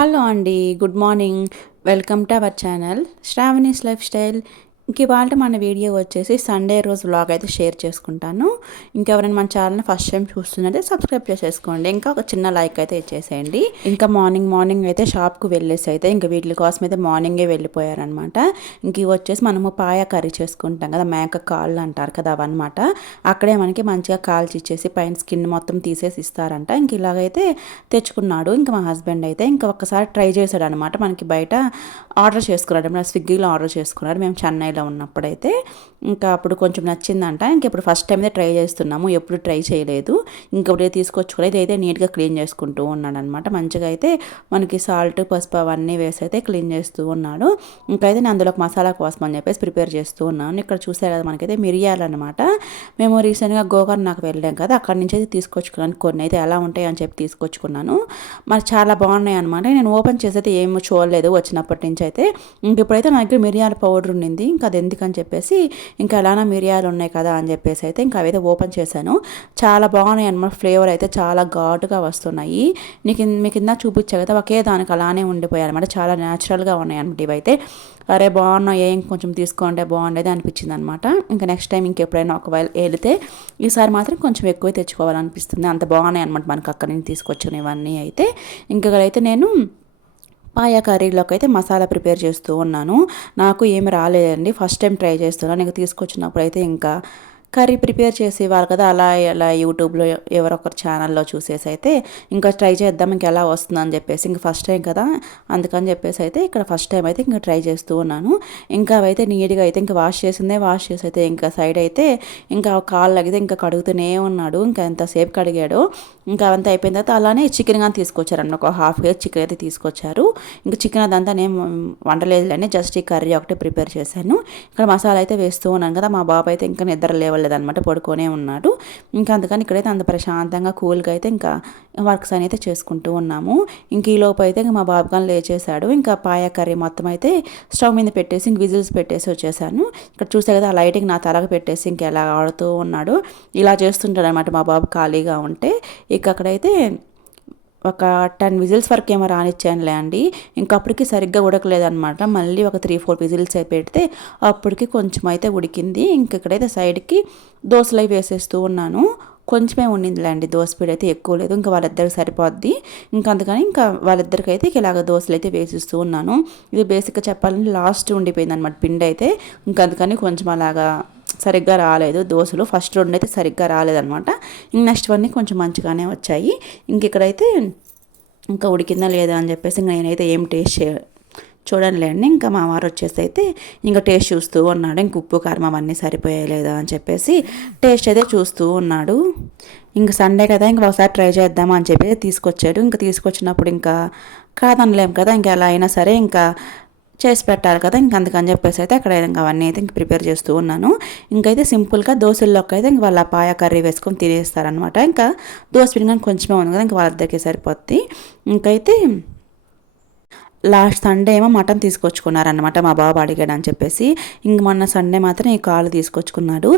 Hello అండి good morning. Welcome to our channel Sravani's lifestyle. ఇవాళ మన వీడియో వచ్చేసి సండే రోజు వ్లాగ్ అయితే షేర్ చేసుకుంటాను. ఇంకెవరైనా మన ఛానల్ని ఫస్ట్ టైం చూస్తున్నట్టే సబ్స్క్రైబ్ చేసేసుకోండి. ఇంకా ఒక చిన్న లైక్ అయితే ఇచ్చేసేయండి. ఇంకా మార్నింగ్ మార్నింగ్ అయితే షాప్కు వెళ్ళేసి అయితే ఇంకా వీటి కోసం అయితే మార్నింగే వెళ్ళిపోయారనమాట ఇంక ఇవి వచ్చేసి మనము పాయ కర్రీ చేసుకుంటాం కదా మేక కాళ్ళు అంటారు కదా అవన్నమాట. అక్కడే మనకి మంచిగా కాల్చి ఇచ్చేసి పైన స్కిన్ మొత్తం తీసేసి ఇస్తారంట. ఇంక ఇలాగైతే తెచ్చుకున్నాడు. ఇంకా మా హస్బెండ్ అయితే ఇంకా ఒకసారి ట్రై చేశాడు అనమాట మనకి బయట ఆర్డర్ చేసుకున్నాడు. స్విగ్గీలో ఆర్డర్ చేసుకున్నాడు. మేము చెన్నైలో ఇంట్లో ఉన్నప్పుడైతే ఇంకా అప్పుడు కొంచెం నచ్చిందంట. ఇంక ఇప్పుడు ఫస్ట్ టైం అయితే ట్రై చేస్తున్నాము. ఎప్పుడు ట్రై చేయలేదు. ఇంకప్పుడే తీసుకొచ్చుకోలేదు. అయితే నీట్గా క్లీన్ చేసుకుంటూ ఉన్నాడు అనమాట మంచిగా అయితే మనకి సాల్ట్ పసుపు అవన్నీ వేసి అయితే క్లీన్ చేస్తూ ఉన్నాడు. ఇంకైతే నేను అందులో మసాలా కోసం అని చెప్పేసి ప్రిపేర్ చేస్తూ ఉన్నాను. ఇక్కడ చూసారు కదా మనకైతే మిరియాలన్నమాట మేము రీసెంట్గా గోకర్ణ నాకు వెళ్ళాం కదా. అక్కడి నుంచి అయితే తీసుకొచ్చుకున్నాను. కొన్ని అయితే ఎలా ఉంటాయి అని చెప్పి తీసుకొచ్చుకున్నాను. మరి చాలా బాగున్నాయి అనమాట. నేను ఓపెన్ చేసి అయితే ఏమో చూడలేదు వచ్చినప్పటి నుంచి అయితే. ఇంక ఇప్పుడైతే నా దగ్గర మిరియాల పౌడర్ ఉండింది. ఇంకా అది ఎందుకని చెప్పేసి ఇంకా ఎలానా మిరియాలు ఉన్నాయి కదా అని చెప్పేసి అయితే ఇంకా అవైతే ఓపెన్ చేశాను. చాలా బాగున్నాయి అనమాట ఫ్లేవర్ అయితే చాలా ఘాటుగా వస్తున్నాయి. నీకు మీకు కింద చూపించా కదా ఒకే దానికి అలానే ఉండిపోయాయి అనమాట చాలా న్యాచురల్గా ఉన్నాయి అనమాట ఇవైతే అరే బాగున్నాయి ఇంకొంచెం తీసుకోండి బాగుండేది అనిపించింది అనమాట ఇంకా నెక్స్ట్ టైం ఇంకెప్పుడైనా ఒకవేళ వెళితే ఈసారి మాత్రం కొంచెం ఎక్కువ తెచ్చుకోవాలనిపిస్తుంది. అంత బాగున్నాయి అనమాట మనకు అక్కడి నుంచి తీసుకొచ్చినవన్నీ అయితే. ఇంకా అయితే నేను పాయా కర్రీలోకి అయితే మసాలా ప్రిపేర్ చేస్తూ ఉన్నాను. నాకు ఏమి రాలేదండి. ఫస్ట్ టైం ట్రై చేస్తున్నాను ఇంకా తీసుకొచ్చినప్పుడు అయితే ఇంకా కర్రీ ప్రిపేర్ చేసేవారు కదా. అలా అలా యూట్యూబ్లో ఎవరొకరు ఛానల్లో చూసేసి అయితే ఇంకా ట్రై చేద్దాం ఇంక ఎలా వస్తుందని చెప్పేసి ఇంకా ఫస్ట్ టైం కదా. అందుకని చెప్పేసి అయితే ఇక్కడ ఫస్ట్ టైం అయితే ఇంకా ట్రై చేస్తూ ఉన్నాను. ఇంకా అవైతే నీట్గా అయితే ఇంకా వాష్ చేసిందే. వాష్ చేసి అయితే ఇంకా సైడ్ అయితే ఇంకా కాళ్ళు అయితే ఇంకా కడుగుతూనే ఉన్నాడు. ఇంకా ఎంతసేపు కడిగాడు ఇంకా అంతా అయిపోయిన తర్వాత అలానే చికెన్ కానీ తీసుకొచ్చారన్న ఒక హాఫ్ కేజీ చికెన్ అయితే తీసుకొచ్చారు. ఇంకా చికెన్ అదంతా నేను వండలేదులేని జస్ట్ ఈ కర్రీ ఒకటి ప్రిపేర్ చేశాను. ఇక్కడ మసాలా అయితే వేస్తూ ఉన్నాను కదా మా బాబు అయితే ఇంకా నిద్ర లేవలేదు అనమాట పడుకొనే ఉన్నాడు. ఇంకా అందుకని ఇక్కడైతే అంత ప్రశాంతంగా కూల్గా అయితే ఇంకా వర్క్స్ అని అయితే చేసుకుంటూ ఉన్నాము. ఇంక ఈ లోపు అయితే మా బాబు కానీ లేచేశాడు. ఇంకా పాయ కర్రీ మొత్తం అయితే స్టవ్ మీద పెట్టేసి ఇంక విజిల్స్ పెట్టేసి వచ్చేసాను. ఇక్కడ చూసే కదా లైటింగ్ నా తలకు పెట్టేసి ఇంకెలా ఆడుతూ ఉన్నాడు. ఇలా చేస్తుంటాడు అనమాట మా బాబు ఖాళీగా ఉంటే. ఇక అక్కడైతే ఒక టెన్ విజిల్స్ వరకు ఏమో రానిచ్చానులే అండి. ఇంకా అప్పటికి సరిగ్గా ఉడకలేదనమాట మళ్ళీ ఒక త్రీ ఫోర్ విజిల్స్ అయి పెడితే అప్పటికి కొంచెం అయితే ఉడికింది. ఇంక ఇక్కడైతే సైడ్కి దోశలు అవి వేసేస్తూ ఉన్నాను. కొంచెమే ఉండిందిలేండి. దోశపీడ అయితే ఎక్కువ లేదు. ఇంకా వాళ్ళిద్దరికి సరిపోద్ది. ఇంకా అందుకని ఇంకా వాళ్ళిద్దరికి అయితే ఇలాగ దోశలు అయితే వేసిస్తూ ఉన్నాను. ఇది బేసిక్గా చెప్పాలంటే లాస్ట్ ఉండిపోయింది అనమాట పిండి అయితే. ఇంకా అందుకని కొంచెం అలాగా సరిగ్గా రాలేదు. దోశలు ఫస్ట్ రెండు అయితే సరిగ్గా రాలేదనమాట. నెక్స్ట్ వన్నీ కొంచెం మంచిగానే వచ్చాయి. ఇంక ఇక్కడైతే ఇంకా ఉడికిందా లేదా అని చెప్పేసి ఇంకా నేనైతే ఏం టేస్ట్ చే చూడండిలేండి ఇంకా మా వారు వచ్చేసి అయితే ఇంకా టేస్ట్ చూస్తూ ఉన్నాడు. ఇంక ఉప్పు కారం అవన్నీ సరిపోయాయి లేదా అని చెప్పేసి టేస్ట్ అయితే చూస్తూ ఉన్నాడు. ఇంక సండే కదా ఇంక ఒకసారి ట్రై చేద్దామా అని చెప్పి తీసుకొచ్చాడు. ఇంకా తీసుకొచ్చినప్పుడు ఇంకా కాదనలేం కదా ఇంకా ఎలా అయినా సరే ఇంకా చేసి పెట్టాలి కదా ఇంక అందుకని చెప్పేసి అయితే అక్కడ ఇంకా అవన్నీ అయితే ఇంక ప్రిపేర్ చేస్తూ ఉన్నాను. ఇంకైతే సింపుల్గా దోశల్లోకి అయితే ఇంక వాళ్ళ పాయ కర్రీ వేసుకొని తినేస్తారనమాట ఇంకా దోశ పిండి కానీ కొంచెమే ఉంది కదా ఇంకా వాళ్ళ దగ్గరికి సరిపోద్ది. ఇంకైతే లాస్ట్ సండే ఏమో మటన్ తీసుకొచ్చుకున్నారనమాట మా బాబు అడిగాడు అని చెప్పేసి. ఇంక మొన్న సండే మాత్రం ఈ కాలు తీసుకొచ్చుకున్నాడు.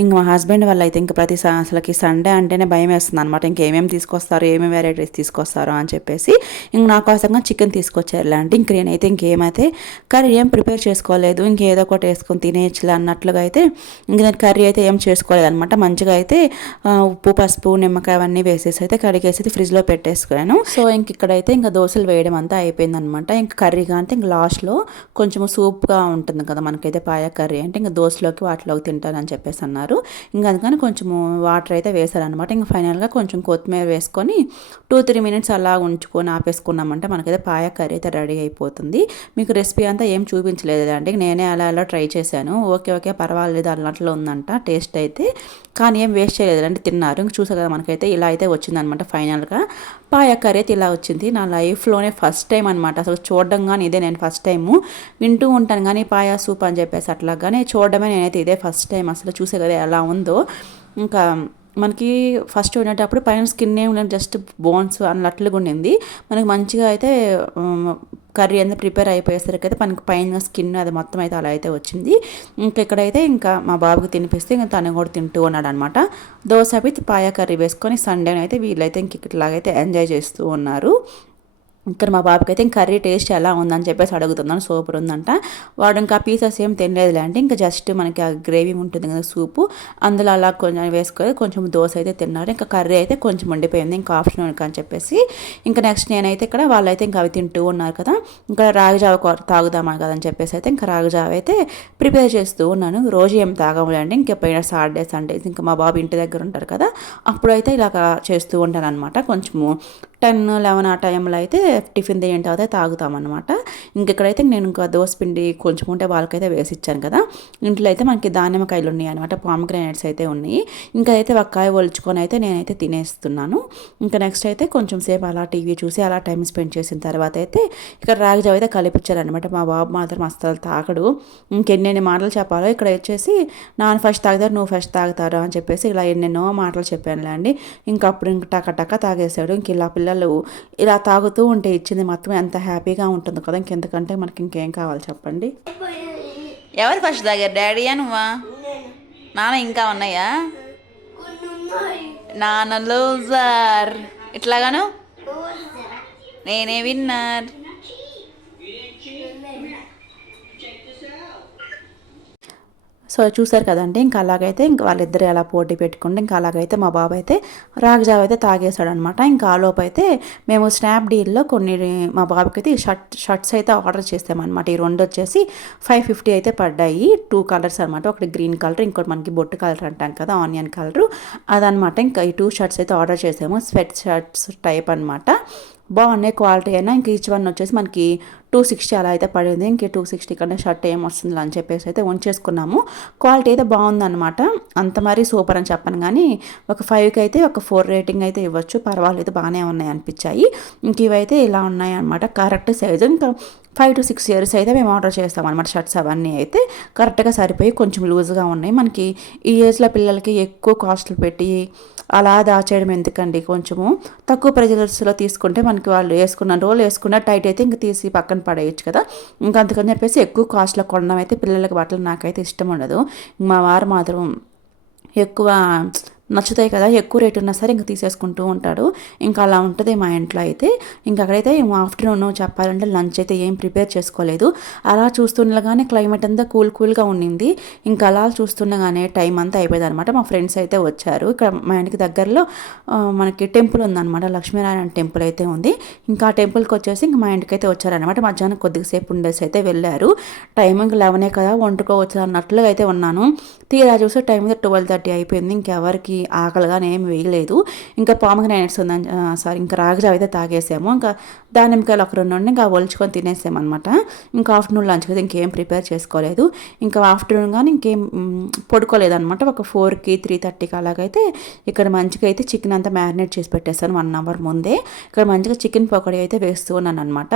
ఇంక మా హస్బెండ్ వల్ల అయితే ఇంక ప్రతి అసలుకి సండే అంటేనే భయం వేస్తుంది అనమాట ఇంకేమేమి తీసుకొస్తారు ఏమేమి వెరైటీస్ తీసుకొస్తారు అని చెప్పేసి. ఇంక నా కోసంగా చికెన్ తీసుకొచ్చారు ఇలాంటి ఇంక నేనైతే ఇంకేమైతే కర్రీ ఏం ప్రిపేర్ చేసుకోలేదు. ఇంకేదో ఒకటి వేసుకొని తినేయచ్చులే అన్నట్లుగా అయితే ఇంక నేను కర్రీ అయితే ఏం చేసుకోలేదు అనమాట మంచిగా అయితే ఉప్పు పసుపు నిమ్మకాయ అవన్నీ వేసేసి అయితే కడిగేసి ఫ్రిడ్జ్లో పెట్టేసుకున్నాను. సో ఇంక ఇక్కడైతే ఇంకా దోశలు వేయడం అంతా అయిపోయిందనమాట అనమాట ఇంకా కర్రీగా అంటే ఇంక లాస్ట్లో కొంచెం సూప్గా ఉంటుంది కదా మనకైతే పాయ కర్రీ. అంటే ఇంకా దోశలోకి వాటిలోకి తింటానని చెప్పేసి అన్నారు. ఇంకా అందుకని కొంచెము వాటర్ అయితే వేశారనమాట ఇంకా ఫైనల్గా కొంచెం కొత్తిమీర వేసుకొని టూ త్రీ మినిట్స్ అలా ఉంచుకొని ఆపేసుకున్నామంటే మనకైతే పాయ కర్రీ అయితే రెడీ అయిపోతుంది. మీకు రెసిపీ అంతా ఏం చూపించలేదు అంటే నేనే అలా అలా ట్రై చేశాను. ఓకే ఓకే పర్వాలేదు అన్నట్లు ఉందంట టేస్ట్ అయితే. కానీ ఏం వేస్ట్ చేయలేదు. అంటే తిన్నారు. ఇంక చూసా కదా మనకైతే ఇలా అయితే వచ్చిందనమాట ఫైనల్గా. పాయ కర్రీ అయితే ఇలా వచ్చింది. నా లైఫ్లోనే ఫస్ట్ టైం అనమాట. అసలు చూడడం కానీ ఇదే నేను ఫస్ట్ టైము. వింటూ ఉంటాను కానీ పాయ సూప్ అని చెప్పేసి అట్లాగానే చూడడమే నేనైతే ఇదే ఫస్ట్ టైం అసలు చూసే కదా ఎలా ఉందో. ఇంకా మనకి ఫస్ట్ ఉండేటప్పుడు పైన స్కిన్ ఏమి లేదు జస్ట్ బోన్స్ అన్నట్లుగా ఉండింది. మనకి మంచిగా అయితే కర్రీ అంతా ప్రిపేర్ అయిపోయేసరికి అయితే మనకి పైన స్కిన్ అది మొత్తం అయితే అలా అయితే వచ్చింది. ఇంకా ఇక్కడైతే ఇంకా మా బాబుకి తినిపిస్తే ఇంకా తను కూడా తింటూ ఉన్నాడు అనమాట దోశ పాయ కర్రీ వేసుకొని సండే అయితే వీళ్ళైతే ఇంక ఇట్లాగైతే ఎంజాయ్ చేస్తూ ఉన్నారు. ఇక్కడ మా బాబుకి అయితే కర్రీ టేస్ట్ ఎలా ఉందని చెప్పేసి అడుగుతున్నాను. సూపర్ ఉందంట. వాడు ఇంకా పీసెస్ ఏం తినలేదులే అంటే ఇంకా జస్ట్ మనకి ఆ గ్రేవీ ఉంటుంది కదా సూపు. అందులో అలా కొంచెం వేసుకొని కొంచెం దోశ అయితే తిన్నారు. ఇంకా కర్రీ అయితే కొంచెం ఉండిపోయింది. ఇంకా ఆప్షన్ అని చెప్పేసి. ఇంకా నెక్స్ట్ నేనైతే ఇక్కడ వాళ్ళైతే ఇంకా అవి తింటూ ఉన్నారు కదా. ఇంకా రాగిజావ తాగుదామా కదా అని చెప్పేసి అయితే ఇంకా రాగిజావ అయితే ప్రిపేర్ చేస్తూ ఉన్నాను. రోజు ఏం తాగములండి ఇంకా పోయిన సాటర్డే సండేస్ ఇంకా మా బాబు ఇంటి దగ్గర ఉంటారు కదా. అప్పుడైతే ఇలాగ చేస్తూ ఉంటాను అనమాట కొంచెము టెన్ లెవెన్ ఆ టైంలో అయితే టిఫిన్ తినే తర్వాత తాగుతామన్నమాట. ఇంకెక్కడైతే నేను ఇంకా పిండి కొంచెం ఉంటే వాళ్ళకైతే వేసి ఇచ్చాను కదా. ఇంట్లో అయితే మనకి దానిమ్మకాయలు ఉన్నాయి అనమాట పామగ్రానైట్స్ అయితే ఉన్నాయి. ఇంకా అయితే ఒక్కాయ ఒలుచుకొని అయితే నేనైతే తినేస్తున్నాను. ఇంకా నెక్స్ట్ అయితే కొంచెం సేపు అలా టీవీ చూసి అలా టైం స్పెండ్ చేసిన తర్వాత అయితే ఇక్కడ రాగి అయితే కలిపించారనమాట మా బాబు మాత్రం అస్సలు తాగడు ఇంకెన్నెన్ని మాటలు చెప్పాలో ఇక్కడ వచ్చేసి నాన్ ఫస్ట్ తాగుతారు నువ్వు ఫస్ట్ తాగుతారు అని చెప్పేసి ఇలా ఎన్నెన్నో మాటలు చెప్పానులే అండి. ఇంకా అప్పుడు ఇంక టక టక తాగేశాడు ఇంక ఇలా పిల్ల పిల్లలు ఇలా తాగుతూ ఉంటే ఇచ్చింది మొత్తం ఎంత హ్యాపీగా ఉంటుంది కదా. ఇంకెందుకంటే మనకి ఇంకేం కావాలి చెప్పండి? ఎవరు ఫస్ట్ తాగారు? డాడీయా నువ్వా? నాన్న ఇంకా ఉన్నాయా? నాన్న లూజర్ ఇట్లాగాను? నేనే విన్నర్. సో చూసారు కదండి ఇంకా అలాగైతే ఇంకా వాళ్ళిద్దరు అలా పోటీ పెట్టుకుంటే ఇంకా అలాగైతే మా బాబు అయితే రాగజావ అయితే తాగేశాడు అనమాట ఇంకా ఆలోపు అయితే మేము స్నాప్డీల్లో కొన్ని మా బాబుకి అయితే షర్ట్ షర్ట్స్ అయితే ఆర్డర్ చేసామన్నమాట ఈ రెండు వచ్చేసి ఫైవ్ ఫిఫ్టీ అయితే పడ్డాయి. టూ కలర్స్ అనమాట. ఒకటి గ్రీన్ కలర్ ఇంకోటి మనకి బొట్టు కలర్ అంటాం కదా ఆనియన్ కలరు. అదనమాట ఇంకా ఈ టూ షర్ట్స్ అయితే ఆర్డర్ చేసాము. స్వెట్ షర్ట్స్ టైప్ అనమాట. బాగున్నాయి క్వాలిటీ అయినా. ఇంక ఈచ్ వన్ వచ్చేసి మనకి టూ సిక్స్టీ అలా అయితే పడింది. ఇంక టూ సిక్స్టీ కన్నా షర్ట్ ఏం వస్తుంది అని చెప్పేసి అయితే ఉంచేసుకున్నాము. క్వాలిటీ అయితే బాగుందన్నమాట. అంత మరీ సూపర్ అని చెప్పను కానీ ఒక ఫైవ్కి అయితే ఒక ఫోర్ రేటింగ్ అయితే ఇవ్వచ్చు. పర్వాలేదు బాగానే ఉన్నాయి అనిపించాయి. ఇంక ఇవైతే ఇలా ఉన్నాయి అనమాట కరెక్ట్ సైజు. ఇంకా ఫైవ్ టు సిక్స్ ఇయర్స్ అయితే మేము ఆర్డర్ చేస్తాం అనమాట షర్ట్స్ అవన్నీ అయితే. కరెక్ట్గా సరిపోయి కొంచెం లూజ్గా ఉన్నాయి. మనకి ఈ ఏజ్లో పిల్లలకి ఎక్కువ కాస్ట్లు పెట్టి అలా దాచేయడం ఎందుకండి కొంచెము? తక్కువ ప్రెజర్స్లో తీసుకుంటే మనకి వాళ్ళు వేసుకున్న రోజులు వేసుకున్న టైట్ అయితే ఇంక తీసి పక్కన పడేయచ్చు కదా. ఇంకా అందుకని చెప్పేసి ఎక్కువ కాస్ట్లో కొనడం అయితే పిల్లలకి బట్టలు నాకైతే ఇష్టం ఉండదు. మా వారు మాత్రం ఎక్కువ నచ్చుతాయి కదా ఎక్కువ రేట్ ఉన్నా సరే ఇంకా తీసేసుకుంటూ ఉంటాడు. ఇంకా అలా ఉంటుంది మా ఇంట్లో అయితే. ఇంకా అక్కడైతే ఆఫ్టర్నూన్ చెప్పాలంటే లంచ్ అయితే ఏం ప్రిపేర్ చేసుకోలేదు. అలా చూస్తుండగానే క్లైమేట్ అంతా కూల్ కూల్గా ఉండింది. ఇంకా అలా చూస్తుండగానే టైం అంతా అయిపోయింది అనమాట మా ఫ్రెండ్స్ అయితే వచ్చారు. ఇక్కడ మా ఇంటికి దగ్గరలో మనకి టెంపుల్ ఉందన్నమాట లక్ష్మీనారాయణ టెంపుల్ అయితే ఉంది. ఇంకా ఆ టెంపుల్కి వచ్చేసి ఇంకా మా ఇంటికి అయితే వచ్చారనమాట. మధ్యాహ్నం కొద్దిసేపు ఉండేసి అయితే వెళ్ళారు. టైమింగ్ లెవెనే కదా వండుకోవచ్చు అన్నట్లుగా అయితే ఉన్నాను. తీరా చూస్తే టైం అయితే ట్వెల్వ్ థర్టీ అయిపోయింది. ఇంకెవరికి ఆకలిగా ఏమి వేయలేదు. ఇంకా పామగ్రానైట్స్ ఉందని సారీ ఇంకా రాగిజావ అయితే తాగేసాము. ఇంకా దానిమ్మకాయలు ఒక రెండు ఉండి ఇంకా ఒలుచుకొని తినేసామన్నమాట. ఇంకా ఆఫ్టర్నూన్ లంచ్ కదా ఇంకేం ప్రిపేర్ చేసుకోలేదు. ఇంకా ఆఫ్టర్నూన్ కానీ ఇంకేం పడుకోలేదు అనమాట ఒక ఫోర్కి త్రీ థర్టీకి అలాగైతే ఇక్కడ మంచిగా అయితే చికెన్ అంతా మ్యారినేట్ చేసి పెట్టేస్తాను వన్ అవర్ ముందే. ఇక్కడ మంచిగా చికెన్ పకోడీ అయితే వేస్తూ ఉన్నాను అనమాట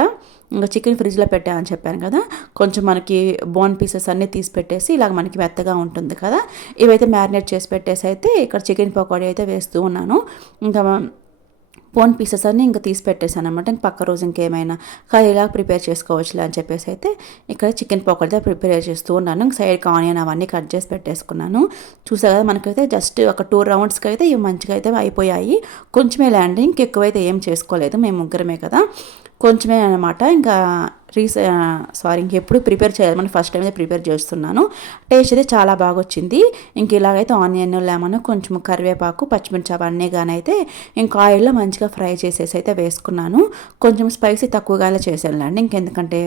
ఇంకా చికెన్ ఫ్రిడ్జ్లో పెట్టామని చెప్పాను కదా. కొంచెం మనకి బోన్ పీసెస్ అన్నీ తీసి పెట్టేసి ఇలాగ మనకి మెత్తగా ఉంటుంది కదా. ఇవైతే మ్యారినేట్ చేసి పెట్టేసి అయితే ఇక్కడ చికెన్ పకోడీ అయితే వేస్తూ ఉన్నాను. ఇంకా పోన్ పీసెస్ అన్నీ ఇంకా తీసి పెట్టేశాను అనమాట ఇంక పక్క రోజు ఇంకేమైనా ఇలా ప్రిపేర్ చేసుకోవచ్చులే అని చెప్పేసి అయితే ఇక్కడ చికెన్ పకోడీ ప్రిపేర్ చేస్తూ ఉన్నాను. సైడ్కి ఆనియన్ అవన్నీ కట్ చేసి పెట్టేసుకున్నాను. చూసా కదా మనకైతే జస్ట్ ఒక టూ రౌండ్స్కి అయితే ఇవి మంచిగా అయితే అయిపోయాయి. కొంచెమే ల్యాండ్ ఇంకెక్కువైతే ఏం చేసుకోలేదు. మేము ముగ్గురమే కదా. కొంచెమే అనమాట ఇంకా రీస సారీ ఇంకెప్పుడు ప్రిపేర్ చేయాలి. మనం ఫస్ట్ టైం అయితే ప్రిపేర్ చేస్తున్నాను. టేస్ట్ అయితే చాలా బాగా వచ్చింది. ఇంక ఇలాగైతే ఆనియన్ లెమన్ కొంచెం కరివేపాకు పచ్చిమిర్చి అవన్నీ కానీ అయితే ఇంకా ఆయిల్లో మంచిగా ఫ్రై చేసేసి అయితే వేసుకున్నాను. కొంచెం స్పైసీ తక్కువగానే చేశాను ఇంకెందుకంటే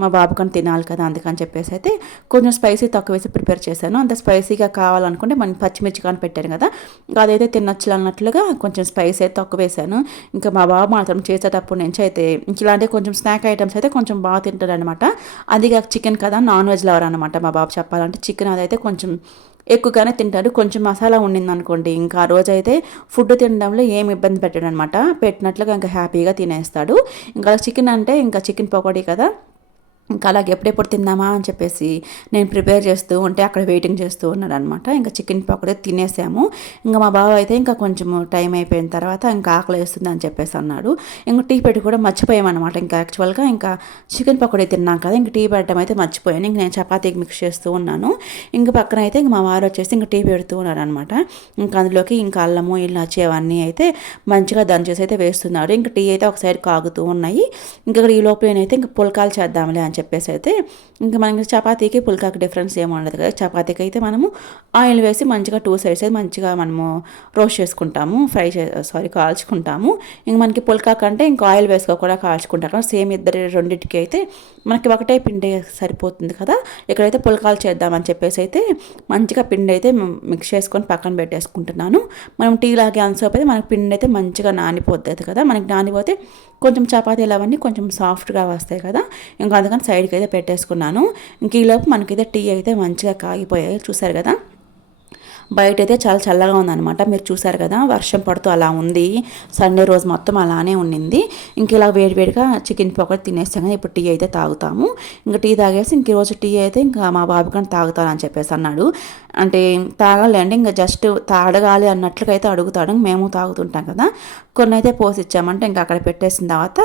మా బాబు తినాలి కదా అందుకని చెప్పేసి అయితే కొంచెం స్పైసీ తక్కువ వేసి ప్రిపేర్ చేశాను. అంత స్పైసీగా కావాలనుకుంటే మనం పచ్చిమిర్చి కానీ పెట్టాను కదా. అదైతే తినచ్చు అన్నట్లుగా కొంచెం స్పైసీ అయితే తక్కువ వేసాను ఇంకా మా బాబు మాత్రం చేసేటప్పటి నుంచి అయితే ఇలాంటి కొంచెం స్నాక్ ఐటమ్స్ అయితే కొంచెం బాగా తింటాడనమాట అది చికెన్ కదా నాన్ వెజ్ లవర్ అనమాట మా బాబు చెప్పాలంటే. చికెన్ అదైతే కొంచెం ఎక్కువగానే తింటాడు. కొంచెం మసాలా ఉండింది అనుకోండి ఇంకా ఆ రోజు అయితే ఫుడ్ తినడంలో ఏమి ఇబ్బంది పెట్టాడు అనమాట పెట్టినట్లుగా ఇంకా హ్యాపీగా తినేస్తాడు. ఇంకా చికెన్ అంటే ఇంకా చికెన్ పకోడీ కదా ఇంకా అలాగే ఎప్పుడెప్పుడు తిందామా అని చెప్పేసి నేను ప్రిపేర్ చేస్తూ ఉంటే అక్కడ వెయిటింగ్ చేస్తూ ఉన్నాడనమాట ఇంకా చికెన్ పకోడీ తినేసాము. ఇంకా మా బావ అయితే ఇంకా కొంచెం టైం అయిపోయిన తర్వాత ఇంకా ఆకలి వేస్తుంది అని చెప్పేసి అన్నాడు. ఇంకా టీ పెట్టి కూడా మర్చిపోయామన్నమాట. ఇంకా యాక్చువల్గా ఇంకా చికెన్ పకోడీ తిన్నాం కదా ఇంకా టీ పెట్టడం అయితే మర్చిపోయాను. ఇంక నేను చపాతీకి మిక్స్ చేస్తూ ఉన్నాను. ఇంకా పక్కన అయితే ఇంక మా వారు వచ్చేసి ఇంకా టీ పెడుతూ ఉన్నాడు అనమాట ఇంకా అందులోకి ఇంకా అల్లము ఇలాచి అవన్నీ అయితే మంచిగా దంచేసి అయితే వేస్తున్నాడు ఇంకా టీ అయితే ఒక సైడ్ కాగుతూ ఉన్నాయి. ఇంకా ఇక్కడ ఈ లోపల నేనైతే ఇంకా పుల్కాలు చేద్దాంలే అని చెప్పేసి అయితే ఇంకా మనకి చపాతీకి పుల్కాకి డిఫరెన్స్ ఏమి ఉండదు కదా. చపాతీకి అయితే మనము ఆయిల్ వేసి మంచిగా టూ సైడ్స్ అయితే మంచిగా మనము రోస్ట్ చేసుకుంటాము ఫ్రై చే సారీ కాల్చుకుంటాము. ఇంక మనకి పుల్కా కంటే ఇంకా ఆయిల్ వేసుకో కూడా కాల్చుకుంటాం సేమ్ ఇద్దరు రెండింటికి అయితే మనకి ఒకటే పిండి సరిపోతుంది కదా. ఇక్కడైతే పుల్కాలు చేద్దామని చెప్పేసి అయితే మంచిగా పిండి అయితే మిక్స్ చేసుకొని పక్కన పెట్టేసుకుంటున్నాను. మనం టీ లాగే అన్సోప్ అయితే మనకి పిండి అయితే మంచిగా నానిపోతుంది కదా. మనకి నానిపోతే కొంచెం చపాతీలు అవన్నీ కొంచెం సాఫ్ట్గా వస్తాయి కదా. ఇంకా అందుకని సైడ్కి అయితే పెట్టేసుకున్నాను. ఇంక ఈలోపు మనకైతే టీ అయితే మంచిగా కాగిపోయాయి. చూసారు కదా? బయట అయితే చాలా చల్లగా ఉందన్నమాట. మీరు చూసారు కదా? వర్షం పడుతూ అలా ఉంది. సండే రోజు మొత్తం అలానే ఉండింది ఇంక ఇలా వేడివేడిగా చికెన్ పకోడీ తినేస్తాం కదా? ఇప్పుడు టీ అయితే తాగుతాము. ఇంకా టీ తాగేసి ఇంక రోజు టీ అయితే ఇంకా మా బాబు కానీ తాగుతానని చెప్పేసి అన్నాడు. అంటే తాగాలి ఇంకా జస్ట్ తాడగాలి అన్నట్లుగా అయితే అడుగుతాడు మేము తాగుతుంటాం కదా. కొన్ని అయితే పోసి ఇచ్చామంటే ఇంకా అక్కడ పెట్టేసిన తర్వాత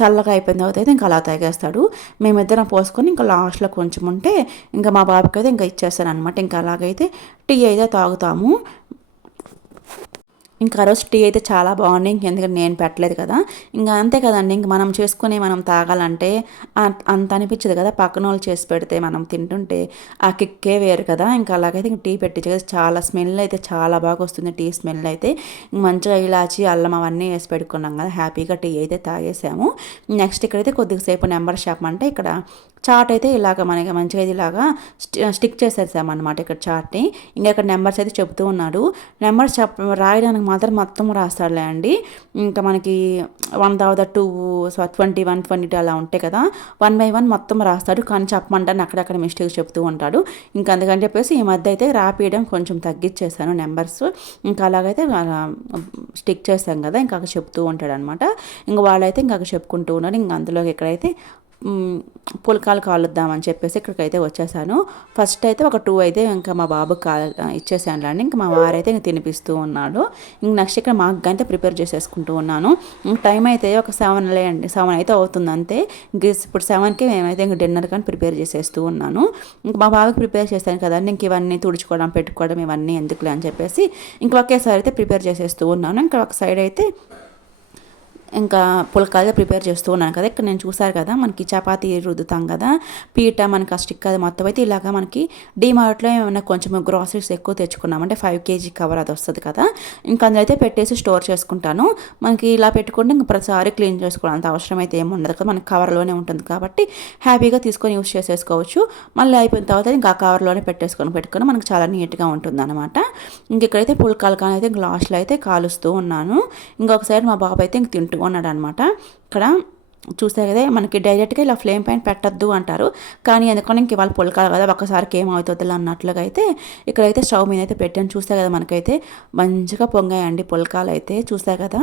చల్లగా అయిపోయిన తర్వాత అయితే ఇంకా అలా తాగేస్తాడు. మేమిద్దరం పోసుకొని ఇంకా లాస్ట్లో కొంచెం ఉంటే ఇంకా మా బాబుకి అయితే ఇంకా ఇచ్చేస్తాను అనమాట ఇంకా అలాగైతే టీ అయితే తాగుతాము. ఇంకా ఆ రోజు టీ అయితే చాలా బాగుంది. ఎందుకంటే నేను పెట్టలేదు కదా. ఇంకా అంతే కదండి. ఇంక మనం చేసుకుని మనం తాగాలంటే అంత అనిపించదు కదా. పక్కన వాళ్ళు చేసి పెడితే మనం తింటుంటే ఆ కిక్కే వేరు కదా. ఇంకా అలాగైతే ఇంక టీ పెట్టి చాలా స్మెల్ అయితే చాలా బాగా వస్తుంది. టీ స్మెల్ అయితే మంచిగా ఇలాచి అల్లం అవన్నీ వేసి పెట్టుకున్నాం కదా. హ్యాపీగా టీ అయితే తాగేసాము. నెక్స్ట్ ఇక్కడైతే కొద్దిసేపు నెంబర్ షాప్ అంటే ఇక్కడ చాట్ అయితే ఇలాగ మనకి మంచిగా ఇలాగా స్టిక్ చేసేసామన్నమాట ఇక్కడ చాట్ని. ఇంకా ఇక్కడ నెంబర్స్ అయితే చెప్తూ ఉన్నాడు. నెంబర్స్ చెప్ రాయడానికి మాత్రం మొత్తం రాస్తాడులే అండి. ఇంకా మనకి వన్ తర్వాత two twenty one twenty two అలా ఉంటాయి కదా. వన్ బై వన్ మొత్తం రాస్తాడు. కానీ చెప్పమంటాను అక్కడక్కడ మిస్టేక్ చెప్తూ ఉంటాడు. ఇంకా అందుకని చెప్పేసి ఈ మధ్య అయితే రాపియడం కొంచెం తగ్గించేసాను నెంబర్స్. ఇంకా అలాగైతే స్టిక్ చేస్తాం కదా ఇంకా చెప్తూ ఉంటాడు అనమాట ఇంకా వాళ్ళైతే ఇంకా చెప్పుకుంటూ ఉన్నారు. ఇంకా అందులో ఎక్కడైతే పులకాలు కాలుద్దామని చెప్పేసి ఇక్కడికైతే వచ్చేసాను. ఫస్ట్ అయితే ఒక టూ అయితే ఇంకా మా బాబుకి కా ఇచ్చేసాను అండి. ఇంకా మా వారైతే ఇంక తినిపిస్తూ ఉన్నాడు. ఇంక నెక్స్ట్ ఇక్కడ మాకు అయితే ప్రిపేర్ చేసేసుకుంటూ ఉన్నాను. టైం అయితే ఒక సెవెన్ అండి. సెవెన్ అయితే అవుతుంది అంతే. ఇంక ఇప్పుడు సెవెన్కి మేమైతే ఇంక డిన్నర్ కానీ ప్రిపేర్ చేసేస్తూ ఉన్నాను. ఇంక మా బాబుకి ప్రిపేర్ చేశాను కదండి. ఇంక ఇవన్నీ తుడుచుకోవడం పెట్టుకోవడం ఇవన్నీ ఎందుకులే అని చెప్పేసి ఇంక ఒకేసారి అయితే ప్రిపేర్ చేసేస్తూ ఉన్నాను. ఇంకా ఒక సైడ్ అయితే ఇంకా పులకాలు ప్రిపేర్ చేస్తూ ఉన్నాను కదా. ఇక్కడ నేను చూసారు కదా మనకి చపాతీ రుద్దుతాం కదా. పీట మనకి ఆ స్టిక్ అది మొత్తం అయితే ఇలాగా మనకి డీమార్ట్లో ఏమైనా కొంచెం గ్రాసరీస్ ఎక్కువ తెచ్చుకున్నాం. అంటే ఫైవ్ కేజీ కవర్ అది వస్తుంది కదా. ఇంకా అందులో అయితే పెట్టేసి స్టోర్ చేసుకుంటాను. మనకి ఇలా పెట్టుకుంటే ఇంకా ప్రతిసారి క్లీన్ చేసుకోవాలంత అవసరం అయితే ఏమి ఉండదు కదా. మనకి కవర్లోనే ఉంటుంది కాబట్టి హ్యాపీగా తీసుకొని యూస్ చేసేసుకోవచ్చు. మళ్ళీ అయిపోయిన తర్వాత ఇంకా ఆ కవర్లోనే పెట్టేసుకొని పెట్టుకొని మనకి చాలా నీట్గా ఉంటుంది అనమాట ఇంక ఇక్కడైతే పుల్కాలు కానీ అయితే గ్లాస్లో అయితే కాలుస్తూ ఉన్నాను. ఇంకొకసారి మా బాబు అయితే ఇంక తింటూ ఉన్నాడు అనమాట ఇక్కడ చూస్తే కదా మనకి డైరెక్ట్గా ఇలా ఫ్లేమ్ పైన పెట్టద్దు అంటారు. కానీ ఎందుకంటే ఇంక ఇవాళ పొలకాలి కదా ఒక్కసారికి ఏమవుతుంది అన్నట్లుగా అయితే ఇక్కడైతే స్టవ్ మీద అయితే పెట్టాను. చూస్తే కదా మనకైతే మంచిగా పొంగాయండి పులకాలు అయితే చూస్తే కదా.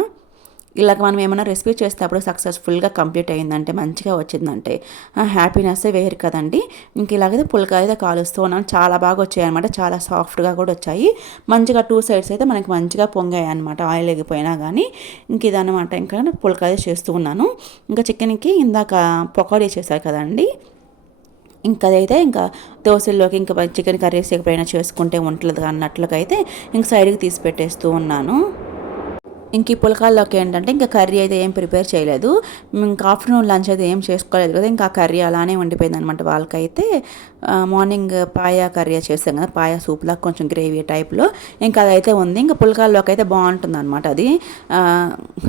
ఇలాగ మనం ఏమైనా రెసిపీ చేసేటప్పుడు సక్సెస్ఫుల్గా కంప్లీట్ అయిందంటే మంచిగా వచ్చిందంటే హ్యాపీనెస్ వేరు కదండి. ఇంక ఇలాగైతే పుల్కా అయితే కాలుస్తూ ఉన్నాను. చాలా బాగా వచ్చాయి అనమాట చాలా సాఫ్ట్గా కూడా వచ్చాయి. మంచిగా టూ సైడ్స్ అయితే మనకి మంచిగా పొంగాయి అనమాట ఆయిల్ ఎగిపోయినా కానీ ఇంక ఇదనమాట ఇంకా పుల్కా అయితే చేస్తూ ఉన్నాను. ఇంకా చికెన్కి ఇందాక పకోడీ చేశారు కదండి. ఇంకా అదైతే ఇంకా దోశల్లోకి ఇంకా చికెన్ కర్రీస్ ఎప్పుడైనా చేసుకుంటే ఉంటుంది అన్నట్లుగా అయితే ఇంక సైడ్కి తీసి పెట్టేస్తూ ఉన్నాను. ఇంక ఈ పులకాల్లోకి ఏంటంటే ఇంకా కర్రీ అయితే ఏం ప్రిపేర్ చేయలేదు. ఇంకా ఆఫ్టర్నూన్ లంచ్ అయితే ఏం చేసుకోలేదు కదా ఇంకా కర్రీ అలానే ఉండిపోయింది అనమాట వాళ్ళకైతే. మార్నింగ్ పాయ కర్రీ చేస్తాం కదా పాయ సూప్లా కొంచెం గ్రేవీ టైప్లో ఇంకా అదైతే ఉంది. ఇంకా పుల్కాల్లోకి అయితే బాగుంటుంది అనమాట అది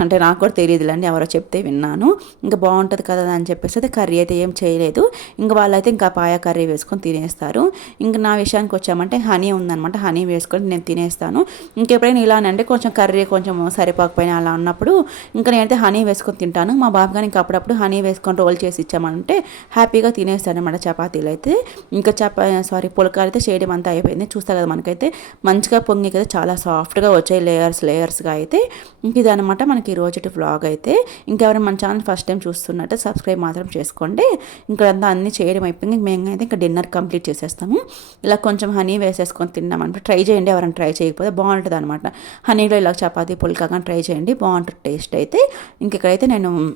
అంటే నాకు కూడా తెలియదులేండి ఎవరో చెప్తే విన్నాను. ఇంకా బాగుంటుంది కదా అని చెప్పేసి అయితే కర్రీ అయితే ఏం చేయలేదు. ఇంకా వాళ్ళైతే ఇంకా పాయ కర్రీ వేసుకొని తినేస్తారు. ఇంకా నా విషయానికి వచ్చామంటే హనీ ఉందనమాట హనీ వేసుకొని నేను తినేస్తాను. ఇంకెప్పుడైనా ఇలానంటే కొంచెం కర్రీ కొంచెం సరిపోకపోయినా అలా ఉన్నప్పుడు ఇంకా నేనైతే హనీ వేసుకొని తింటాను. మా బాబు కానీ ఇంకా అప్పుడప్పుడు హనీ వేసుకొని రోల్ చేసి ఇచ్చామంటే హ్యాపీగా తినేస్తాను అనమాట చపాతీలు అయితే. ఇంకా చప సారీ పులకాలు అయితే చేయడం అంతా అయిపోయింది. చూస్తా కదా మనకైతే. మంచిగా పొంగి కదా చాలా సాఫ్ట్గా వచ్చాయి లేయర్స్ లేయర్స్గా అయితే. ఇంక ఇదనమాట మనకి ఈ రోజు వ్లాగ్ అయితే. ఇంకెవరైనా మన ఛానల్ ఫస్ట్ టైం చూస్తున్నట్టే సబ్స్క్రైబ్ మాత్రం చేసుకోండి. ఇంకా అంతా అన్నీ చేయడం అయిపోయింది. మేము అయితే ఇంకా డిన్నర్ కంప్లీట్ చేసేస్తాము. ఇలా కొంచెం హనీ వేసేసుకొని తిన్నామంటే ట్రై చేయండి. ఎవరైనా ట్రై చేయకపోతే బాగుంటుంది అనమాట హనీలో ఇలా చపాతీ పుల్కా కానీ ట్రై చేయండి. బాగుంటుంది టేస్ట్ అయితే. ఇంక ఇక్కడైతే నేను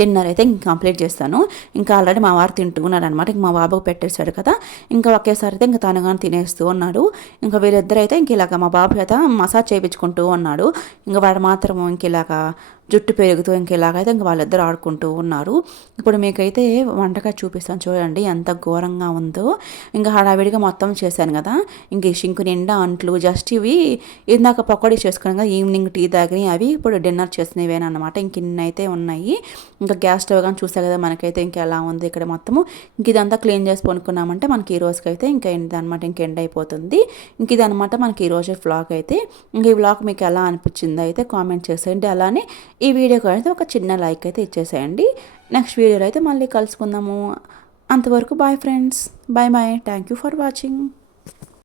డిన్నర్ అయితే ఇంక కంప్లీట్ చేస్తాను. ఇంకా ఆల్రెడీ మా వారు తింటున్నారు అనమాట ఇంక మా బాబుకు పెట్టేశాడు కదా. ఇంకా ఒకేసారి అయితే ఇంకా తను కానీ తినేస్తూ ఉన్నాడు. ఇంకా వీళ్ళిద్దరైతే ఇంక ఇలాగ మా బాబు అయితే మసాజ్ చేయించుకుంటూ ఉన్నాడు. ఇంకా వాడు మాత్రం ఇంక ఇలాగా జుట్టు పెరుగుతూ ఇంక ఇలాగైతే ఇంక వాళ్ళిద్దరు ఆడుకుంటూ ఉన్నారు. ఇప్పుడు మీకైతే వంటగా చూపిస్తాను చూడండి ఎంత ఘోరంగా ఉందో. ఇంకా హడావిడిగా మొత్తం చేశాను కదా. ఇంక షింకు నిండా అంట్లు జస్ట్ ఇవి ఇందాక పకోడీ చేసుకున్నాం కదా ఈవినింగ్ టీ తాగిని అవి ఇప్పుడు డిన్నర్ చేసినవేనమాట ఇంక ఇన్నైతే ఉన్నాయి. ఇంకా గ్యాస్ స్టవ్ కానీ చూసా కదా మనకైతే ఇంకా ఎలా ఉంది ఇక్కడ మొత్తము. ఇంక ఇదంతా క్లీన్ చేసి కొనుక్కున్నామంటే మనకి ఈ రోజుకైతే ఇంకా అనమాట ఇంక ఎండ్ అయిపోతుంది. ఇంక ఇదనమాట మనకి ఈ రోజు వ్లాగ్ అయితే. ఇంక ఈ వ్లాగ్ మీకు ఎలా అనిపించింది అయితే కామెంట్ చేసేయండి. అలానే ఈ వీడియోకి అయితే ఒక చిన్న లైక్ అయితే ఇచ్చేసేయండి. నెక్స్ట్ వీడియోలో అయితే మళ్ళీ కలుసుకుందాము. అంతవరకు bye friends bye bye thank you for watching